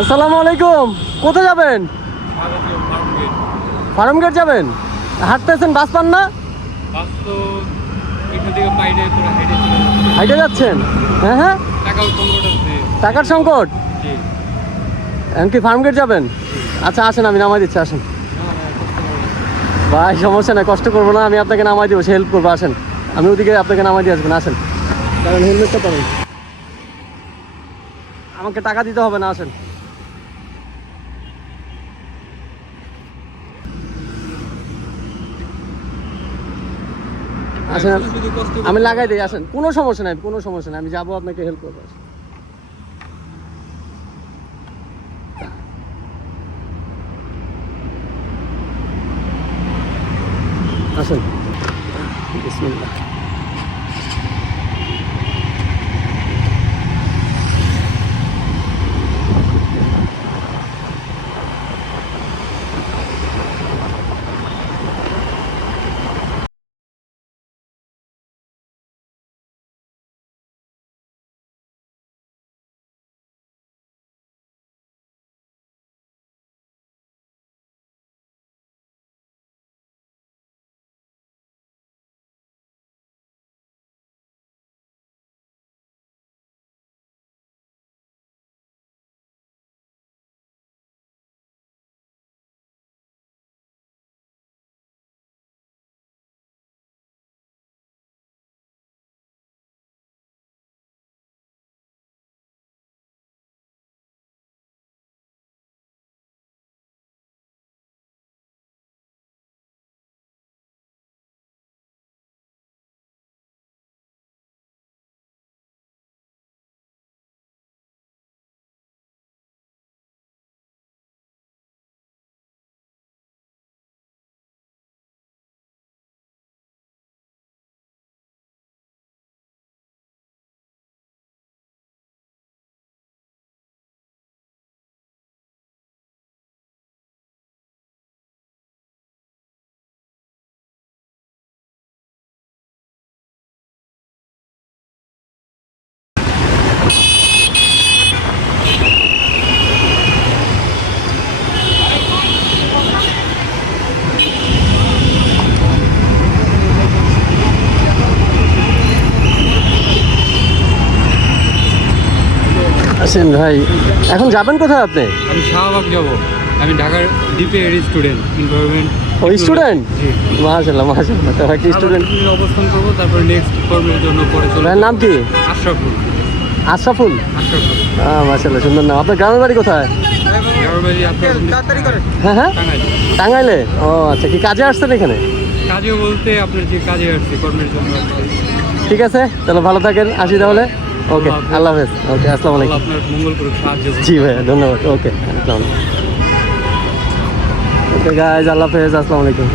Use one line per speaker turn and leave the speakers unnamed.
আসসালামু আলাইকুম। কোথায় যাবেন? ফার্ম গেট যাবেন? হাঁটতেছেন, বাস পান না? হাইটে যাচ্ছেন? হ্যাঁ হ্যাঁ। টাকার সংকট? কি ফার্ম গেট যাবেন? আচ্ছা আসেন, আমি নামাই দিচ্ছি, আসেন। ভাই, সমস্যা নাই, কষ্ট করব না, আমি আপনাকে নামাই দেবো, সে হেল্প করব, আসেন। আমি ওদিকে আপনাকে নামাই দিয়ে আসবেন, আসেন। কারণ হেলমেটটা পরেন। আমাকে টাকা দিতে হবে না, আসেন। আসেন আমি লাগাই দিই আসেন। কোনো সমস্যা নাই কোনো সমস্যা নাই আমি যাব আপনাকে হেল্প করব। আসেন। আসেন। বিসমিল্লাহ। আসেন ভাই। এখন যাবেন কোথায় আপনি?
আমি শাহবাগ যাব। আমি ঢাকার ডিপে এর স্টুডেন্ট এনভায়রনমেন্ট
ও স্টুডেন্ট
জি।
মাশাল্লাহ মাশাল্লাহ তো ভাই কি স্টুডেন্ট
অবস্থান করব তারপর নেক্সট কর্মের জন্য পরে চলে
ভাইয়ের নাম কি?
আশরাফুল।
আশরাফুল?
আশরাফুল।
হ্যাঁ মাশাল্লাহ সুন্দর নাম। আপনার গ্রামের বাড়ি কোথায়?
গারবাড়ি আপনার
হ্যাঁ হ্যাঁ?
টাঙ্গাইল।
টাঙ্গাইলে? ও আচ্ছা কি কাজে আসছেন এখানে?
কাজে বলতে আপনার যে কাজে আসছে কর্মের জন্য।
ঠিক আছে তাহলে ভালো থাকেন। আসি তাহলে। ওকে আল্লাহ হাফেজ। ওকে আসসালামু আলাইকুম।
আপনার মঙ্গল করুক সাহায্য
জি ভাইয়া ধন্যবাদ। ওকে আসসালামু আলাইকুম। ওকে গাইজ আল্লাহ হাফেজ আসসালামু আলাইকুম।